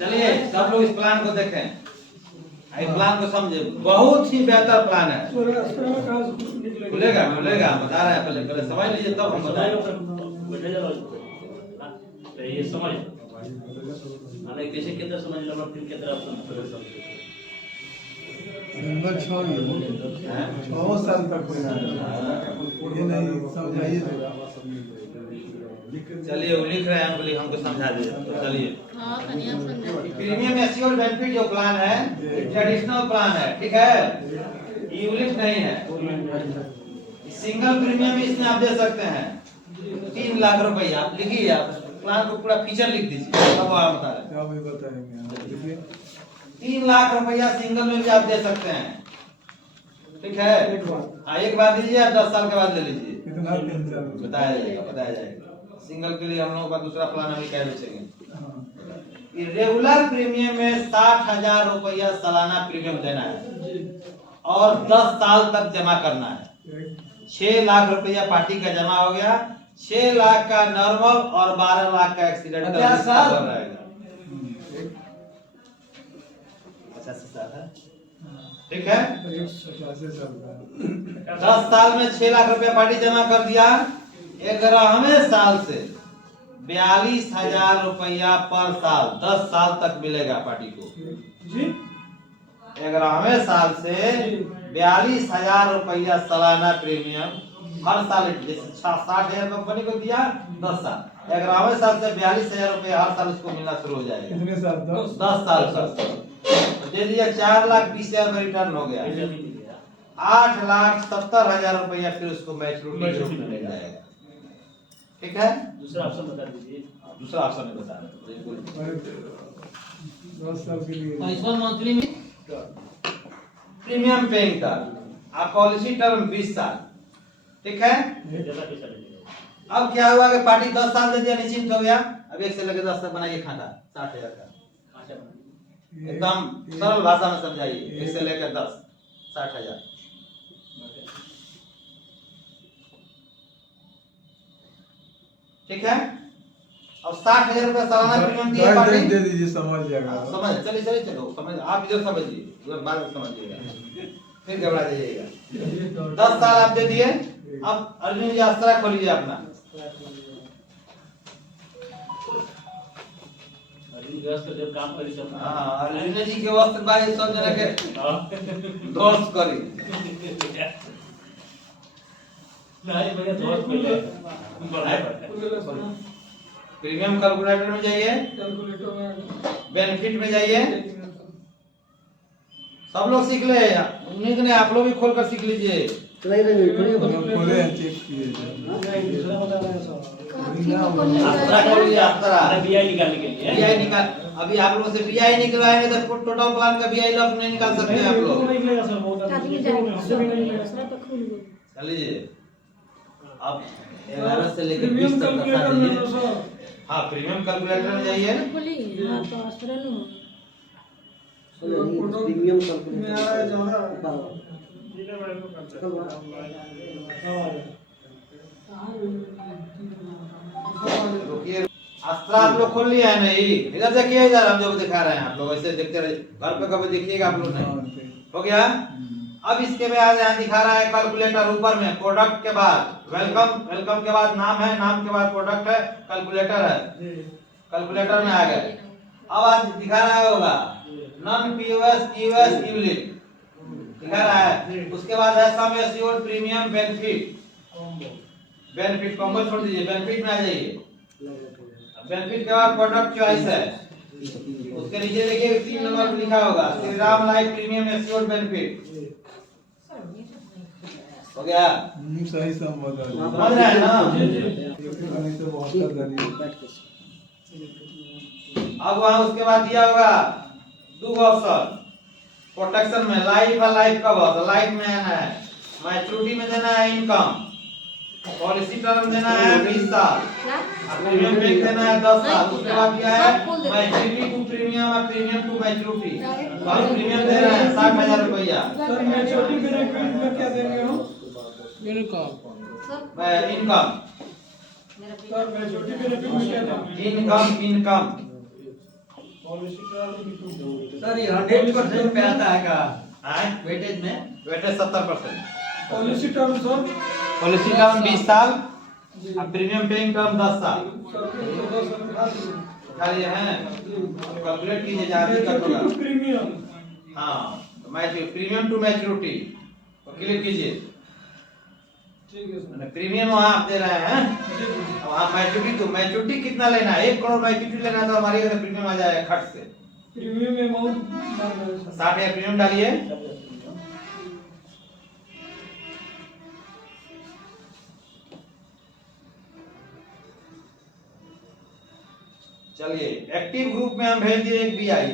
चलिए सब लोग इस प्लान को देखें, इस प्लान को समझे, बहुत ही बेहतर प्लान है। खुलेगा खुलेगा बता रहे हैं, पहले पहले समझ लीजिए तब हम बताएं। ये समझ माने कैसे कितना समझ लो फिर कितना ऑप्शन नंबर 6 साल तक होना है, ये नहीं समझाइए। चलिए वो लिख रहे हैं, बोले हमको समझा दीजिए। तो चलिए प्रीमियम एश्योर्ड बेनिफिट जो प्लान है ट्रेडिशनल प्लान है, ठीक है, यूनिट नहीं है। सिंगल प्रीमियम इसमें आप दे सकते हैं 3 लाख रुपया। आप लिखिए, आप प्लान को पूरा फीचर लिख दीजिए, अब आप बता रहे हैं। 3 लाख रुपया सिंगल में भी आप दे सकते हैं, ठीक है। एक बार दीजिए, 10 साल के बाद ले लीजिए, बताया जाएगा। सिंगल के लिए हम लोगों का दूसरा प्लान अभी क्या बेचेंगे। रेगुलर प्रीमियम में 60,000 रुपया सालाना प्रीमियम देना है और 10 साल तक जमा करना है। 6 लाख रुपया पार्टी का जमा हो गया, 6 लाख का नॉर्मल और 12 लाख का एक्सीडेंटल रहेगा। 85 साल है, ठीक है। 10 साल में 6 लाख रुपया पार्टी जमा कर दिया। 11वें साल से 42,000 रुपया पर साल 10 साल तक मिलेगा पार्टी को जी। 11वें साल से 42,000 रुपया सालाना प्रीमियम हर साल, जैसे 60,000 कंपनी को दिया 10 साल, 11वें साल से 42,000 रुपया हर साल उसको मिलना शुरू हो जाएगा। कितने साल? 10 साल तक दे दिया। 4,20,000 में रिटर्न हो गया। 8,70,000 रुपया फिर उसको मैच्योरिटी के रूप में मिल जाएगा, ठीक है। दूसरा ऑप्शन बता दीजिए। दूसरा ऑप्शन में बता रहे हैं, बिल्कुल 10 साल के लिए इसमें मंथली में प्रीमियम पेइंग का आप पॉलिसी टर्म 20 साल, ठीक है। अब क्या हुआ कि पार्टी 10 साल दे दिया, निश्चिंत हो गया। अब 1 से लेकर 10 तक बनाइए खाता 60,000 का, एकदम सरल भाषा में समझाइए। 1 से लेकर 10 60,000, ठीक है। अब 60,000 रुपया सालाना प्रीमियम दिया पार्टी, दे दीजिए, समझ जाएगा। समझ चलिए चलो समझ, आप इधर समझिए, उधर बाद में समझिएगा, फिर घबरा जाइएगा। 10 साल आप दे दिए। अब अर्जुन जी अस्त्रा खोलिए अपना। काम करी सब। हाँ, अर्जुन जी के वस्त्र बाई सब जना के दोस्त करी। नहीं भैया दोस्त मिले प्रीमियम कैलकुलेटर में जाइए, बेनिफिट में जाइए। सब लोग सीख ले, उन्हीं ने आप लोग भी खोल कर सीख लीजिए। खोले हैं, चेक किए बीआई निकालने के लिए। बीआई निकाल, अभी आप लोगों से बीआई निकलवाएंगे तो टोटल प्लान का बीआई लॉक नहीं निकाल सकते आप लोग। चलिए अब 11 से लेकर 20 तक बता दीजिए। हाँ, प्रीमियम कैलकुलेटर में जाइए। प्रीमियम रुकिए, अस्त्रा आप लोग खोल लिया है नहीं? इधर देखिए, इधर हम जो दिखा रहे हैं आप लोग ऐसे देखते रहिए, घर पे कभी देखिएगा आप लोग नहीं। हो गया। अब इसके बाद यहाँ दिखा रहा है कैलकुलेटर ऊपर में, प्रोडक्ट के बाद वेलकम, वेलकम के बाद नाम है, नाम के बाद प्रोडक्ट है, कैलकुलेटर है, कैलकुलेटर में आ गए। अब आज दिखा रहा होगा नॉन पीओएस यूएस यूलिट दिखा रहा है। उसके बाद है sum assured premium benefit, benefit combo छोड़ दीजिए, बेनिफिट में आ जाइए। बेनिफिट के बाद प्रोडक्ट चॉइस है, उसके नीचे देखिए 3 नंबर पे लिखा होगा Shri Ram life premium assured benefit. हो गया, सही समझ रहे हैं ना। अब वहां उसके बाद दिया होगा 2 ऑप्शन प्रोटेक्शन में, लाइफ और लाइफ कवर। लाइफ में आना है, मैच्योरिटी में देना है इनकम, पॉलिसी टर्म देना है 20 साल, प्रीमियम पे देना है 10 साल। उसके बाद दिया है मैच्योरिटी टू प्रीमियम और प्रीमियम टू मैच्योरिटी। और प्रीमियम दे रहे हैं 60,000 रुपया। मैच्योरिटी बेनिफिट में क्या देंगे हम? इनकम, सर मैच्योरिटी बेनिफिट में क्या देंगे? इनकम सर ये 100% पे आता है का वेटेज में weightage 70%। Policy term sir policy term 20 साल और प्रीमियम पेइंग टर्म 10 साल। खाली है कैलकुलेट कीजिए जल्दी कर होगा। प्रीमियम हाँ प्रीमियम टू मैच्योरिटी क्लिक कीजिए। ठीक है सर। प्रीमियम वहाँ आप दे रहे हैं, वहाँ मैच्योरिटी तो मैच्योरिटी कितना लेना है, 1 करोड़ मैच्योरिटी लेना है तो हमारी प्रीमियम आ जाएगा खट से प्रीमियम अमाउंट मांग रहे हैं सर। 60,000 प्रीमियम डालिए। चलिए एक्टिव ग्रुप में हम भेज दिए एक BIV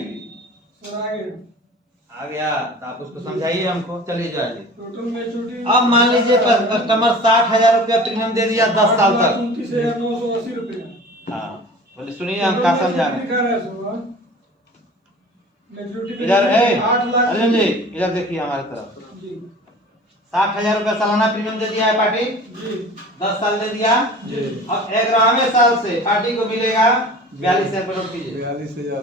सर आगे आ गया, तो आप उसको समझाइए हमको। चलिए जाइए। टोटल मैच्योरिटी अब मान लीजिए कस्टमर 60,000 रुपया प्रीमियम दे दिया 10 साल तक। 29,980 रुपया। हाँ बोले सुनिए हम क्या समझा रहे हैं। दिखा रहा है सर वहाँ। मैच्योरिटी इधर है 8 लाख अर्जुन जी, इधर देखिए हमारे तरफ। जी 60,000 रुपया सालाना प्रीमियम दे दिया है पार्टी, जी 10 साल दे दिया। जी अब 11वें साल से पार्टी को मिलेगा 42,000 रुपये। नोट कीजिए, 42,000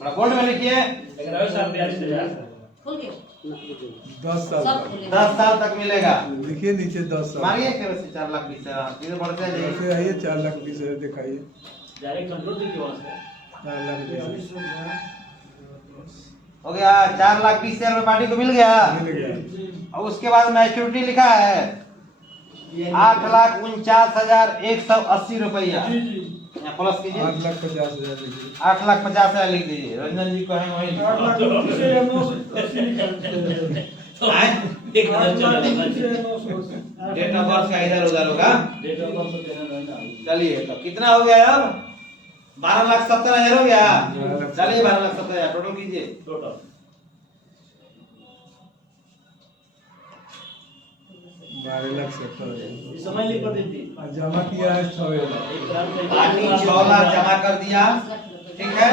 बड़ा बोल्ड में लिखिए। 11 साल 42,000 10 साल तक 10 साल तक मिलेगा। लिखिए नीचे 10 साल मारिए के वैसे 4,20,000 इधर बढ़ते जाइए। ऐसे आइए 4,20,000 दिखाइए। डायरेक्ट कंट्रोल देखिए वहां से 4,20,000 हो गया 4,20,000 रुपये पार्टी को मिल गया। मिल गया। और उसके बाद मैच्योरिटी लिखा है 8,49,180 रुपया। जी जी यहाँ प्लस कीजिए 8,50,000 लिखिए। 8,50,000 लिख दीजिए। रंजन जी कहेंगे वही लिखो। 8,29,980 आए? 8,29,980 डेट ऑफ बर्थ का इधर उधर होगा। डेट ऑफ बर्थ तो देना रहना है। चलिए तो कितना हो गया अब 12,70,000 हो गया। 12,70,000। चलिए 12,70,000 टोटल कीजिए। टोटल 12,70,000 इस समय लिख कर देती और जमा किया है 6,000। एक ग्राम से पार्टी 6 लाख जमा कर दिया, ठीक है।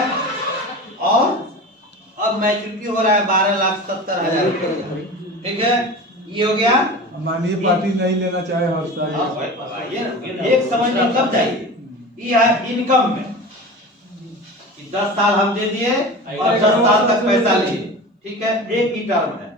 और अब मैच्योरिटी हो रहा है 12,70,000 रुपये, ठीक है। ये हो गया। मानिए पार्टी नहीं लेना चाहे हर साल हाँ, भाई, ये ना, एक समझ में कब चाहिए। ये है इनकम में कि 10 साल हम दे दिए और 10 साल तक पैसा लिए, ठीक है। एक ही टर्म है,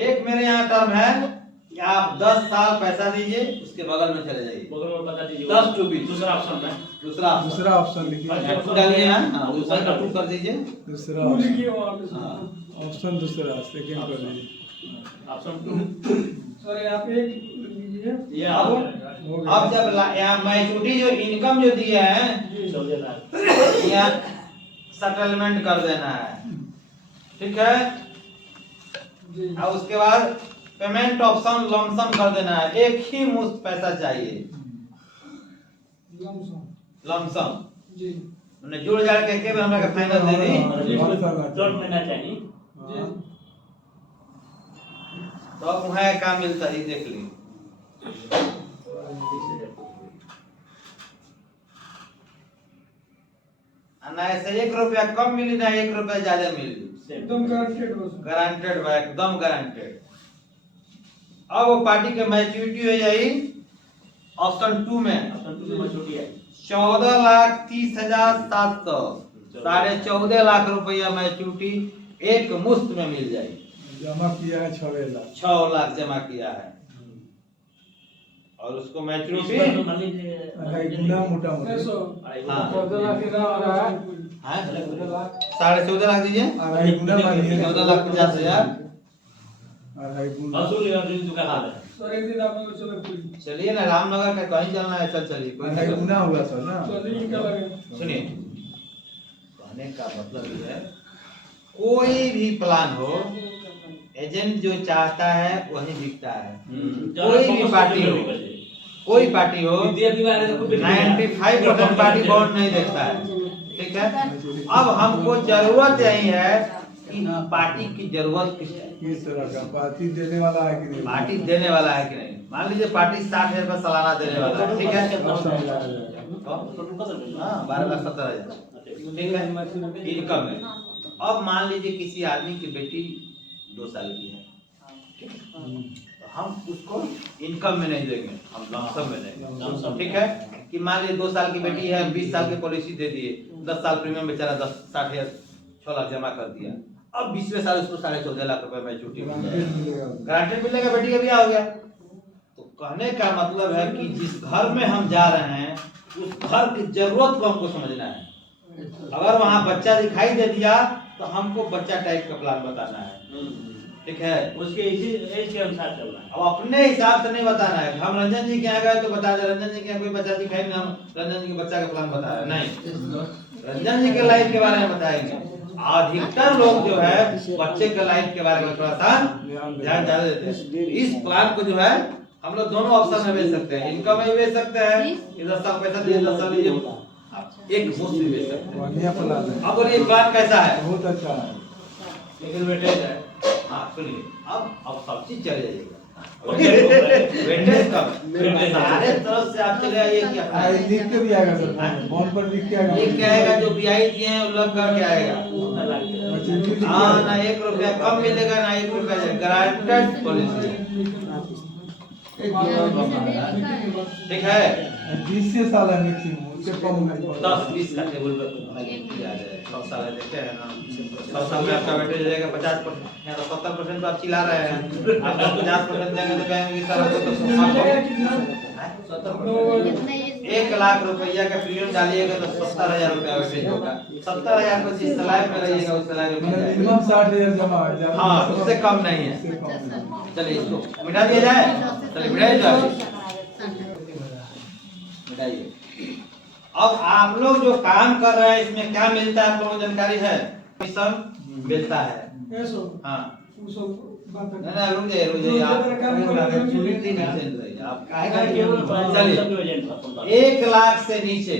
एक मेरे यहाँ टर्म है कि आप 10 साल पैसा दीजिए, उसके बगल में चले जाइए। बगल में बता दीजिए 10 to 20 दूसरा ऑप्शन में दूसरा ऑप्शन लिखिए। डालिए ना, दूसरा का 2 कर दीजिए। दूसरा वो लिखिए वहाँ पे हाँ। सर। ऑप्शन दूसरा सेकंड कर लीजिए। ऑप्शन 2 सर यहाँ पे एक लीजिए। ये अब हो गया। अब जब यहाँ मैच्योरिटी जो इनकम जो दिए हैं 14 लाख यहाँ सेटलमेंट कर देना है, ठीक है। जी और उसके बाद पेमेंट ऑप्शन लमसम कर देना है, एक ही मुश्त पैसा चाहिए लमसम। लमसम। जी मैंने जोड़ जाड़ के के हमरा के फाइनल दे दी। तुरंत मिलना चाहिए जी तो अब वहाँ काम मिलता है, देख ली। ना ऐसे 1 रुपया कम मिली ना 1 रुपया ज्यादा मिली, एकदम गारंटेड हो सर। गारंटेड बा, एकदम गारंटेड। अब वो पार्टी के मैच्योरिटी हो जाई ऑप्शन 2 में ऑप्शन 2 में छोटी है 14,30,700, 14.5 लाख रुपया मैच्योरिटी एक मुश्त में मिल जाएगी। जमा किया है 6,000। 6 लाख जमा किया है और उसको इस मैच्योरिटी बार तो मान लीजिए अढ़ाई गुना मोटा मोटा। 2.5 हाँ। 14 लाख इधर आ रहा है। 14.5 लाख दीजिए। अढ़ाई गुना मानिए। 14,50,000। अढ़ाई गुना। वसूल या दिन दुकान वाला है सर एक दिन आप लोग चलो पूरी। चलिए ना, रामनगर का कहीं चलना है, चल चलिए, कोई अढ़ाई दिक्कत गुना हुआ सर ना। चलिए क्या लगे। सुनिए, कहने का मतलब ये है कोई भी प्लान हो, एजेंट जो चाहता है वही बिकता है। कोई भी पार्टी हो, कोई पार्टी हो, 95% पार्टी बॉन्ड नहीं देखता है, ठीक है। अब हमको जरूरत यही है कि पार्टी की जरूरत किस है, किस तरह का पार्टी देने वाला है कि नहीं। पार्टी देने वाला है कि नहीं। मान लीजिए पार्टी 60,000 रुपये सालाना देने वाला है, ठीक है। हाँ 12,70,000, ठीक है, इनकम है। अब मान लीजिए किसी आदमी की बेटी 2 साल की है, तो हम उसको इनकम में नहीं देंगे, हम लमसम में देंगे, ठीक है। कि मान लीजिए 2 साल की बेटी है, 20 साल की पॉलिसी दे दिए, 10 साल प्रीमियम बेचारा 60,000 जमा कर दिया, अब 20वें साल उसको 14.5 लाख रुपए मैच्योरिटी गारंटी मिलेगा, बेटी का ब्याह हो गया। तो कहने का मतलब है कि जिस घर में हम जा रहे हैं उस घर की जरूरत को हमको समझना है। अगर वहाँ बच्चा दिखाई दे दिया तो हमको बच्चा टाइप का प्लान बताना है, ठीक है, उसके इसी एज के अनुसार चलना है। अब अपने हिसाब से नहीं बताना है। हम रंजन जी के यहाँ गए तो बता दे, रंजन जी के यहाँ कोई बच्चा दिखाई नहीं, हम रंजन जी के बच्चा का प्लान बताया नहीं, रंजन जी के लाइफ के बारे में बताएंगे। अधिकतर लोग जो है बच्चे के लाइफ के बारे में थोड़ा सा ध्यान ज्यादा देते हैं। इस प्लान को जो है हम लोग दोनों ऑप्शन में बेच सकते हैं, इनकम में बेच सकते हैं, 10 साल पैसा दिए 10 साल लीजिए, एक मुश्त भी बेच सकते हैं। अब ये प्लान कैसा है? बहुत अच्छा है, लेकिन वेटेज है। हाँ सुनिए, अब सब चीज चले जाइएगा, वेटेज कम, सारे तरफ से आप चले आइए कि अपना लिख के भी आएगा सर, फोन पर लिख के आएगा, लिख के आएगा, जो BI दिए हैं वो लग करके आएगा। हाँ, ना 1 रुपया कम मिलेगा ना 1 रुपया, गारंटेड पॉलिसी, ठीक है। 20 साल है मैक्सिमम, उससे कम नहीं। 10-20 का टेबल पे आ जाए, 100 साल है, देखते हैं ना, 100 साल में आपका वेटेज रहेगा 50%, या तो 70% तो आप चिल्ला रहे हैं, आप 50% देंगे तो कहेंगे कि सर आपको तो 1 लाख रुपया का प्रीमियम डालिएगा तो 70,000 रुपया वेटेज होगा। 70,000 को जिस सलाह में रहिएगा उस सलाह में मिनिमम 60,000 जमा है, ज्यादा हाँ, उससे कम नहीं है। उससे कम नहीं। चलिए इसको मिटा दिया जाए, चलिए मिटाइए जाए, मिटाइए। अब आप लोग जो काम कर रहे हैं इसमें क्या मिलता है आप लोगों को जानकारी है? कमीशन मिलता है, हाँ, नहीं रुक जाइए आप, चलिए 1 लाख से नीचे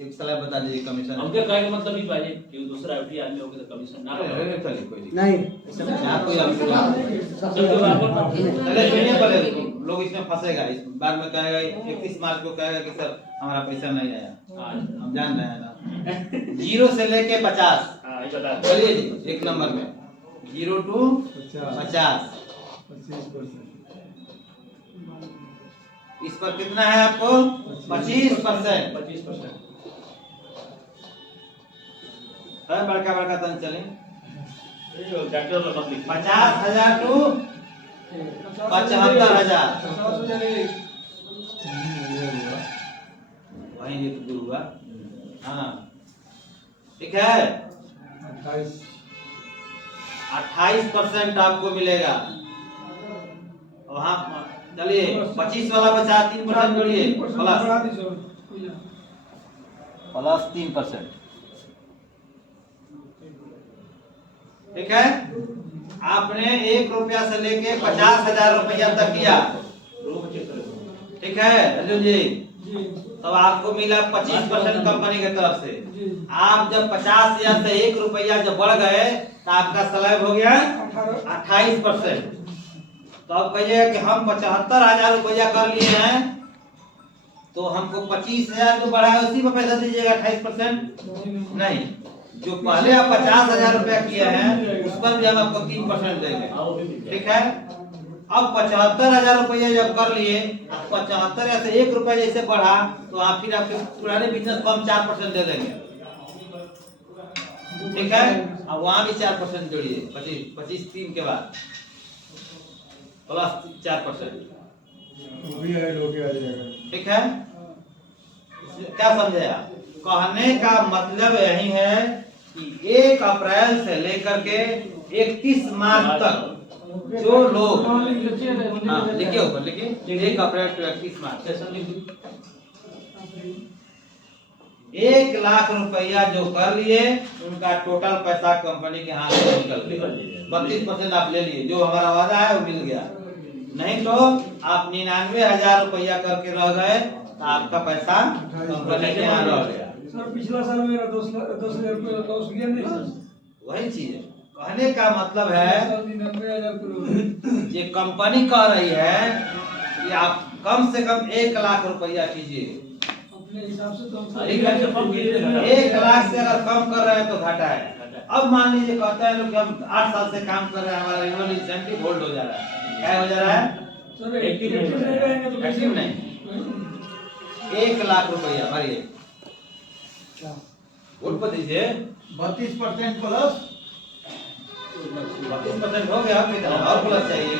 एक सलाह बता दीजिए कमीशन। हमके कहे का मतलब ही पाजे कि दूसरा एफडी आदमी होके तो कमीशन ना चलिए कोई नहीं यहाँ कोई चले सुनिए, पहले लोग इसमें फंसेगा, इस बाद में कहेगा 31 मार्च को कहेगा कि सर हमारा पैसा नहीं आया, हम जान रहे हैं ना। 0 से लेके 50, हां ये बता चलिए जी, 1 नंबर में 0 to 50, 25%। इस पर कितना है आपको? 25%। 25%। बड़का बड़का तन चले, ये डॉक्टर लोग लिख 50,000 to 75,000, वही ये तो दूर हुआ, हाँ ठीक है। 28% आपको मिलेगा, वहाँ चलिए 25 वाला बचा 3% जोड़िए, प्लस 3%, ठीक है। आपने 1 रुपया से लेके 50,000 रुपया तक किया, ठीक है अर्जुन जी, तब आपको मिला 25% कंपनी की तरफ से। आप जब 50,000 से 1 रुपया जब बढ़ गए तो आपका स्लैब हो गया 28%। तो अब कहिएगा कि हम 75,000 रुपया कर लिए हैं तो हमको 25,000 जो बढ़ा है उसी में पैसा दीजिएगा 28%, नहीं, जो पहले आप 50,000 रुपया किए हैं उस पर भी हम आपको 3% देंगे, ठीक है। अब 75,000 रुपया जब कर लिए, 75 से 1 रुपया जैसे बढ़ा तो आप फिर आपके पुराने बिजनेस को हम 4% दे देंगे, ठीक है। अब वहां भी 4% जोड़िए, 25 3 के बाद प्लस 4%, वो भी ऐड हो गया जाएगा, ठीक है। क्या समझे आप? कहने का मतलब यही है कि 1 अप्रैल से लेकर के 31 मार्च तक जो लोग, हाँ लिखिए ऊपर लिखिए, 1 अप्रैल से 31 मार्च 1 लाख रुपया जो कर लिए उनका टोटल पैसा कंपनी के हाथ से निकल गया। 32% आप ले लिए, जो हमारा वादा है वो मिल गया, नहीं तो आप 99,000 रुपया करके रह गए तो आपका पैसा कंपनी के यहाँ रह गया। सर पिछला साल मेरा 10,000 रुपया लॉस गया नहीं, वही चीज है, कहने का मतलब है 99,000 करोड़ ये कंपनी कह रही है कि आप कम से कम 1 लाख रुपया कीजिए, अपने हिसाब से तो 1 लाख से अगर कम कर रहे हैं तो घाटा है। अब मान लीजिए कहते हैं लोग कि हम 8 साल से काम कर रहे हैं, हमारा एनुअल इंसेंटिव होल्ड हो जा रहा है, क्या हो जा रहा है? सर एक्टिव नहीं रहेंगे तो एक्टिव नहीं, 1 लाख रुपया भरिए, वोट पर दीजिए 32% प्लस 32% हो गया, कितना और प्लस चाहिए?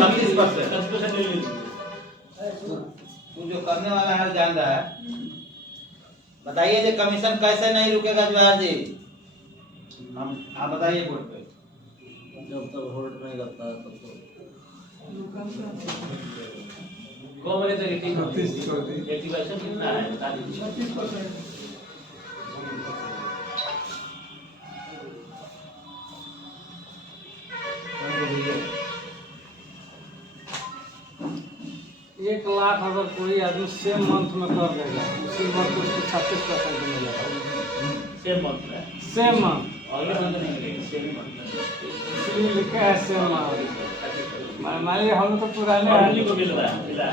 36%। तू जो करने वाला है जान रहा है। बताइए जी कमीशन कैसे नहीं रुकेगा जवाहर जी? हम आप बताइए बोर्ड पे। जब तक होल्ड नहीं करता तब तो को महीने तक छत्तीस एक्टिवेशन कितना है बता दीजिए। 36%। एक लाख अगर कोई आदमी सेम मंथ में कर देगा उसी वक्त उसको 36% मिलेगा। सेम मंथ में सेम मंथ अगले मंथ नहीं मिलेगा, सेम मंथ इसलिए लिखा है सेम मंथ। मान लीजिए हम तो में को मिल रहा है।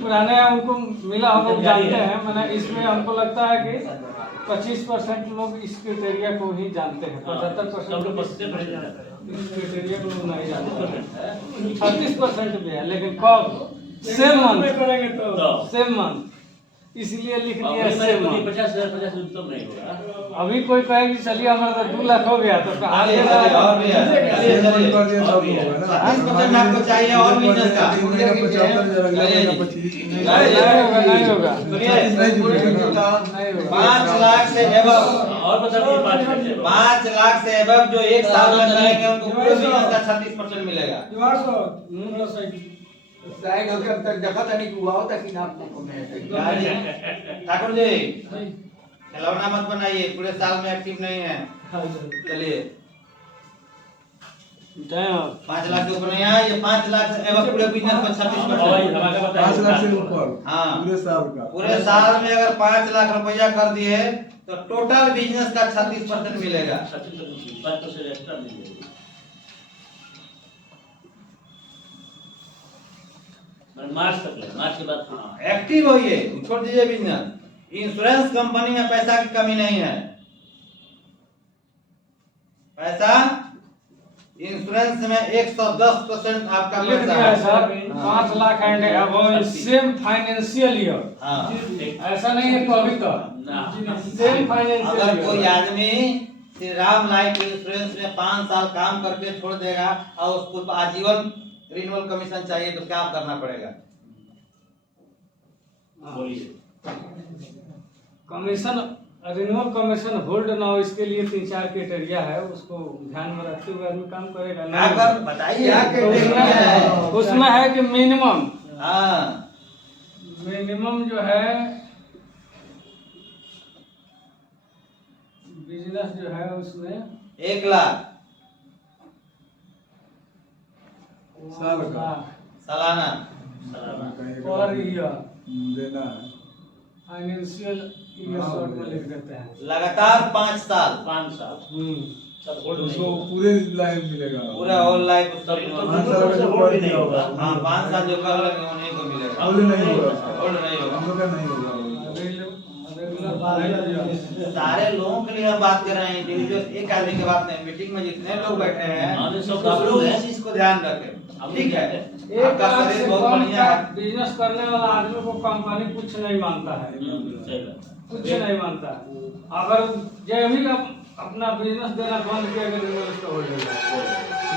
पुराने हैं उनको मिला, हम लोग जानते हैं। मैंने इसमें हमको लगता है कि 25% लोग इस क्राइटेरिया को ही जानते हैं, 75% इस क्राइटेरिया को लोग नहीं जानते। 36% भी है, लेकिन कब? सेम मंथ करेंगे तो सेम मंथ, इसलिए लिख दिया सेम मंथ। 50,000 तब नहीं होगा। अभी कोई कहे कि चलिए हमारा तो 2 लाख हो गया तो कहाँ चलिए, देना है? और भी है, चलिए, चलिए, और भी है। 30% आपको चाहिए और बिजनेस का। नहीं होगा। सुनिए, नहीं होगा। 5 लाख से एबव, और बता दीजिए 5 लाख से एबव जो 1 साल में करेंगे उनको पूरे बिजनेस का 36% मिलेगा। जवाहर साहब थोड़ा सा साइड अगर तक देखा था नहीं हुआ होता कि ना ठाकुर जी खिलौना मत बनाइए, पूरे साल में एक्टिव नहीं है। चलिए 5 लाख के ऊपर नहीं आया, ये 5 लाख से एबव पूरे बिजनेस पर 36%। 5 लाख से ऊपर हाँ। पूरे साल का। पूरे साल में अगर 5 लाख रुपया कर दिए तो टोटल बिजनेस का 36% मिलेगा। 5% एक्स्ट्रा मिल जाएगा। मार्च तक है, मार्च के बाद एक्टिव होइए, छोड़ दीजिए बिजनेस। इंश्योरेंस कंपनी में पैसा की कमी नहीं है। पैसा इंश्योरेंस में 110% आपका लिख पैसा दिया है है। Sir 5 lakh and above same financial year. हाँ। ऐसा नहीं है कभी तो सेम फाइनेंशियल अगर कोई ईयर। आदमी श्री राम लाइफ इंश्योरेंस में 5 साल काम करके छोड़ देगा और उसको आजीवन रिन्यूअल कमीशन चाहिए तो क्या करना पड़ेगा? बोलिए। कमीशन रिन्यूअल कमीशन होल्ड ना हो, इसके लिए 3-4 क्राइटेरिया है, उसको ध्यान में रखते हुए आदमी काम करेगा। क्या कर बताइए क्या तो उसमें है कि मिनिमम हाँ जो है बिजनेस जो है उसमें 1 लाख साल का। सालाना पर ईयर देना है। फाइनेंशियल ईयर शॉर्ट में लिख देते हैं। लगातार 5 साल 5 साल तब तो होल्ड उसको नहीं पूरे लाइफ मिलेगा। पूरा होल लाइफ उसका होगा। पाँच साल में जो होल्ड भी कर नहीं दिया होगा। होगा। हाँ 5 साल जो कर लेंगे उन्हीं को मिलेगा। होल्ड नहीं होगा। होल्ड नहीं होगा। हम लोग का नहीं होगा। सारे लोगों के लिए हम बात कर रहे हैं, इंडिविजुअल एक आदमी की बात नहीं। मीटिंग में जितने लोग बैठे हैं सब लोग इस चीज को ध्यान रखें, ठीक है? एक आपका लाख शरीर से बहुत कम बढ़िया का है। बिजनेस करने वाला आदमी को कंपनी कुछ नहीं मानता है, सही बात। कुछ नहीं मानता है। अगर जो भी अपना बिजनेस देना बंद किया तो उसका होल्ड होगा।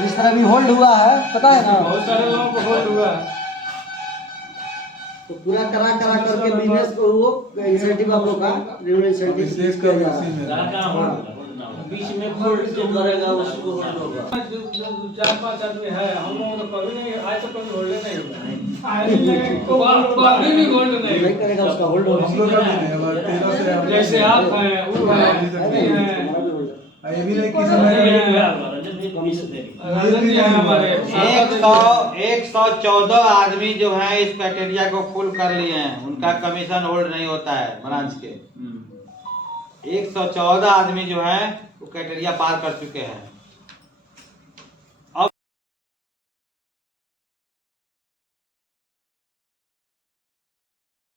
जिस तरह भी होल्ड हुआ है पता है ना, बहुत सारे लोगों को होल्ड हुआ है। तो पूरा करा करके बिजनेस को वो इंसेंटिव आप लोग का रिन्यूअल अभी इंसेंटिव शेष का उसी में। कहाँ होल्ड होगा? होल्ड ना होगा। बीच में होल्ड जो करेगा उसको होल्ड होगा। 4-5 आदमी है, हम लोग तो कभी नहीं, आज तो कभी होल्ड नहीं हुआ। आज लेकिन को कभी भी होल्ड नहीं नहीं करेगा उसका होल्ड होगा। हम लोग का भी नहीं है। हमारे 13 से हम- जैसे आप हैं, वो हैं, अभी हैं, ये भी नहीं किसी नहीं में है। रंजन भी कमीशन देंगे। रंजन जी हैं हमारे 114 आदमी जो है इस क्राइटेरिया को फुल कर लिए हैं, उनका कमीशन होल्ड नहीं होता है ब्रांच के। 114 आदमी जो है वो क्राइटेरिया पार कर चुके हैं।